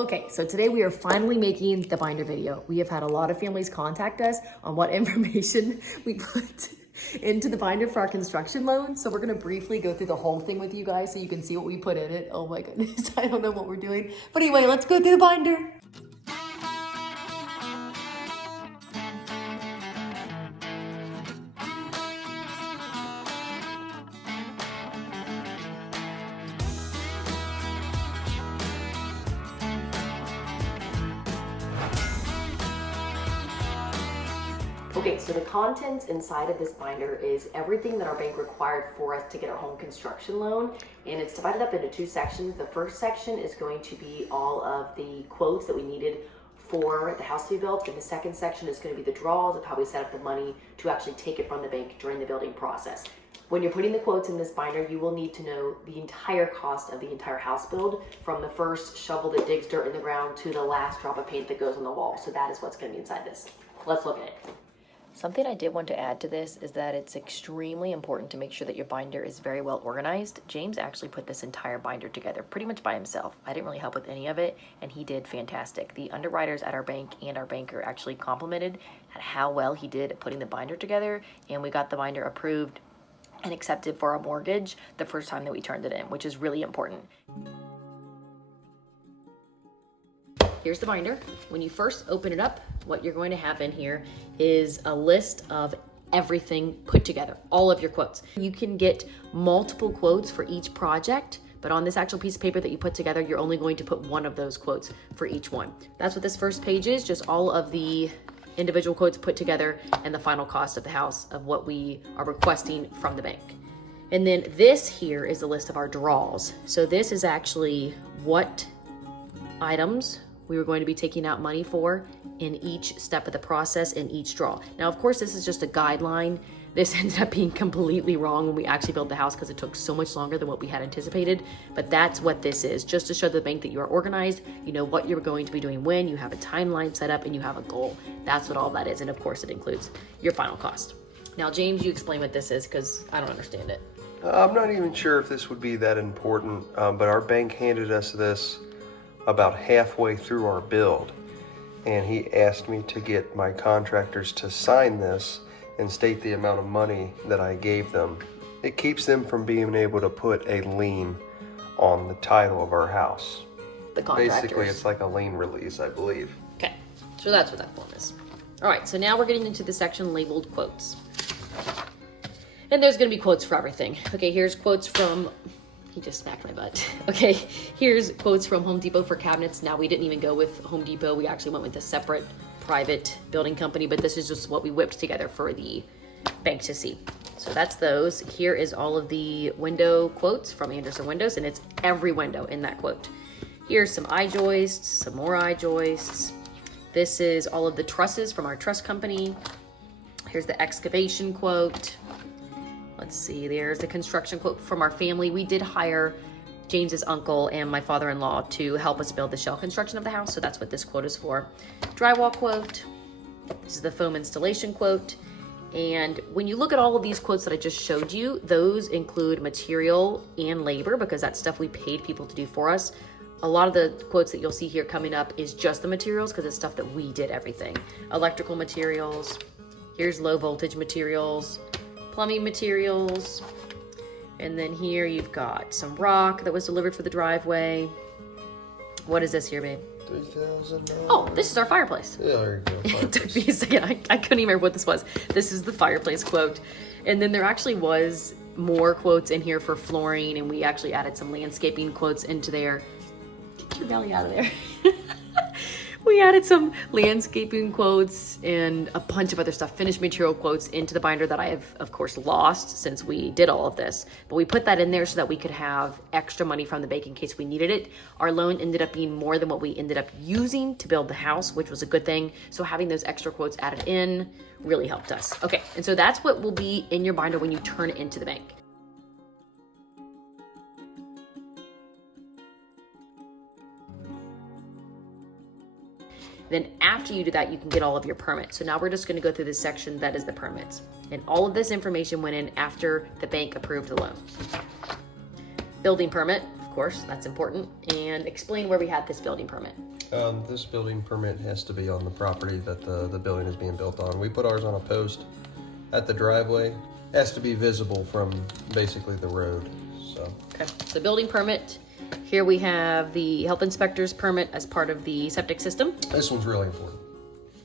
Okay, so today we are finally making the binder video. We have had a lot of families contact us on what information we put into the binder for our construction loan. So we're gonna briefly go through the whole thing with you guys so you can see what we put in it. Oh my goodness, I don't know what we're doing. But anyway, let's go through the binder. Okay, so the contents inside of this binder is everything that our bank required for us to get our home construction loan, and it's divided up into two sections. The first section is going to be all of the quotes that we needed for the house to be built, and the second section is going to be the draws of how we set up the money to actually take it from the bank during the building process. When you're putting the quotes in this binder, you will need to know the entire cost of the entire house build, from the first shovel that digs dirt in the ground to the last drop of paint that goes on the wall. So that is what's going to be inside this. Let's look at it. Something I did want to add to this is that it's extremely important to make sure that your binder is very well organized. James actually put this entire binder together pretty much by himself. I didn't really help with any of it, and he did fantastic. The underwriters at our bank and our banker actually complimented at how well he did at putting the binder together, and we got the binder approved and accepted for our mortgage the first time that we turned it in, which is really important. Here's the binder. When you first open it up, what you're going to have in here is a list of everything put together, all of your quotes. You can get multiple quotes for each project, but on this actual piece of paper that you put together, you're only going to put one of those quotes for each one. That's what this first page is, just all of the individual quotes put together and the final cost of the house of what we are requesting from the bank. And then this here is the list of our draws. So this is actually what items we were going to be taking out money for in each step of the process in each draw. Now, of course, this is just a guideline. This ended up being completely wrong when we actually built the house because it took so much longer than what we had anticipated. But that's what this is, just to show the bank that you are organized, you know what you're going to be doing when, you have a timeline set up, and you have a goal. That's what all that is. And of course, it includes your final cost. Now, James, you explain what this is because I don't understand it. I'm not even sure if this would be that important, but our bank handed us this about halfway through our build, and he asked me to get my contractors to sign this and state the amount of money that I gave them. It keeps them from being able to put a lien on the title of our house. The contractors. Basically, it's like a lien release, I believe. Okay, so that's what that form is. All right, so now we're getting into the section labeled quotes. And there's gonna be quotes for everything. Okay, here's quotes from, he just smacked my butt. Okay, here's quotes from Home Depot for cabinets. Now, we didn't even go with Home Depot. We actually went with a separate private building company, but this is just what we whipped together for the bank to see. So that's those. Here is all of the window quotes from Andersen Windows, and it's every window in that quote. Here's some eye joists, some more eye joists. This is all of the trusses from our truss company. Here's the excavation quote. Let's see, there's the construction quote from our family. We did hire James's uncle and my father-in-law to help us build the shell construction of the house, so that's what this quote is for. Drywall quote. This is the foam installation quote. And when you look at all of these quotes that I just showed you, those include material and labor because that's stuff we paid people to do for us. A lot of the quotes that you'll see here coming up is just the materials because it's stuff that we did everything. Electrical materials. Here's low voltage materials. Plumbing materials, and then here you've got some rock that was delivered for the driveway. What is this here, babe? $3,000. Oh, this is our fireplace. Yeah, there you go. It took me a second. I couldn't even remember what this was. This is the fireplace quote. And then there actually was more quotes in here for flooring, and we actually added some landscaping quotes into there. Get your belly out of there. We added some landscaping quotes and a bunch of other stuff, finished material quotes into the binder that I have, of course, lost since we did all of this. But we put that in there so that we could have extra money from the bank in case we needed it. Our loan ended up being more than what we ended up using to build the house, which was a good thing. So having those extra quotes added in really helped us. Okay, and so that's what will be in your binder when you turn it into the bank. Then after you do that, you can get all of your permits. So now we're just gonna go through this section that is the permits. And all of this information went in after the bank approved the loan. Building permit, of course, that's important. And explain where we had this building permit. This building permit has to be on the property that the building is being built on. We put ours on a post at the driveway. Has to be visible from basically the road, so. Okay, so building permit. Here we have the health inspector's permit as part of the septic system. This one's really important.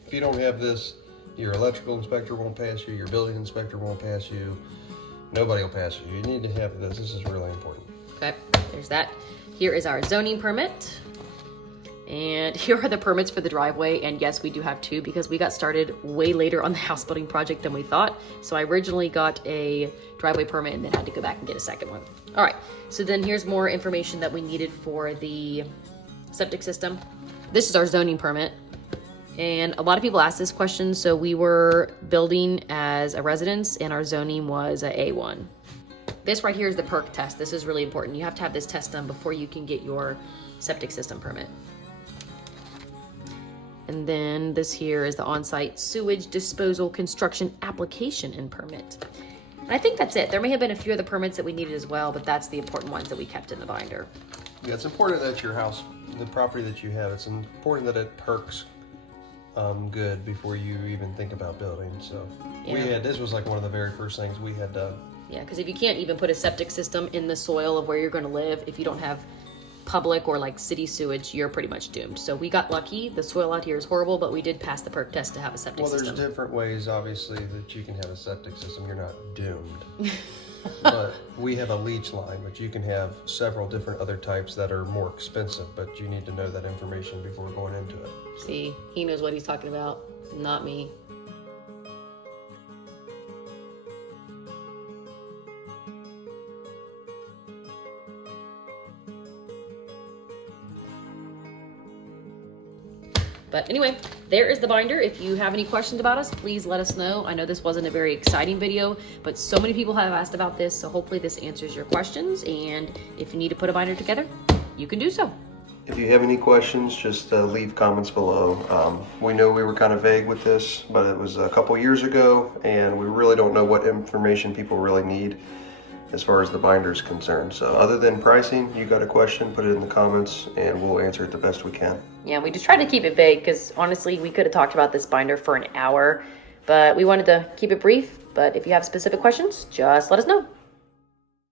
If you don't have this, your electrical inspector won't pass you, your building inspector won't pass you, nobody will pass you. You need to have this. This is really important. Okay, there's that. Here is our zoning permit. And here are the permits for the driveway. And yes, we do have two because we got started way later on the house building project than we thought. So I originally got a driveway permit and then had to go back and get a second one. All right, so then here's more information that we needed for the septic system. This is our zoning permit. And a lot of people ask this question. So we were building as a residence and our zoning was a A1. This right here is the perk test. This is really important. You have to have this test done before you can get your septic system permit. And then this here is the on-site sewage disposal construction application and permit. And I think that's it. There may have been a few other permits that we needed as well, but that's the important ones that we kept in the binder. Yeah, it's important that your house, the property that you have, it's important that it perks good before you even think about building. So Yeah. this was like one of the very first things we had done. Yeah, because if you can't even put a septic system in the soil of where you're going to live, if you don't have public or like city sewage, you're pretty much doomed. So we got lucky. The soil out here is horrible, but we did pass the perk test to have a septic system. Well, there's different ways, obviously, that you can have a septic system. You're not doomed. But we have a leach line, but you can have several different other types that are more expensive, but you need to know that information before going into it. See, he knows what he's talking about, not me. But anyway, there is the binder. If you have any questions about us, please let us know. I know this wasn't a very exciting video, but so many people have asked about this, so hopefully this answers your questions. And if you need to put a binder together, you can do so. If you have any questions, just leave comments below. We know we were kind of vague with this, but it was a couple years ago, and we really don't know what information people really need as far as the binder is concerned. So other than pricing, you got a question, put it in the comments, and we'll answer it the best we can. Yeah, we just tried to keep it vague because honestly, we could have talked about this binder for an hour, but we wanted to keep it brief. But if you have specific questions, just let us know.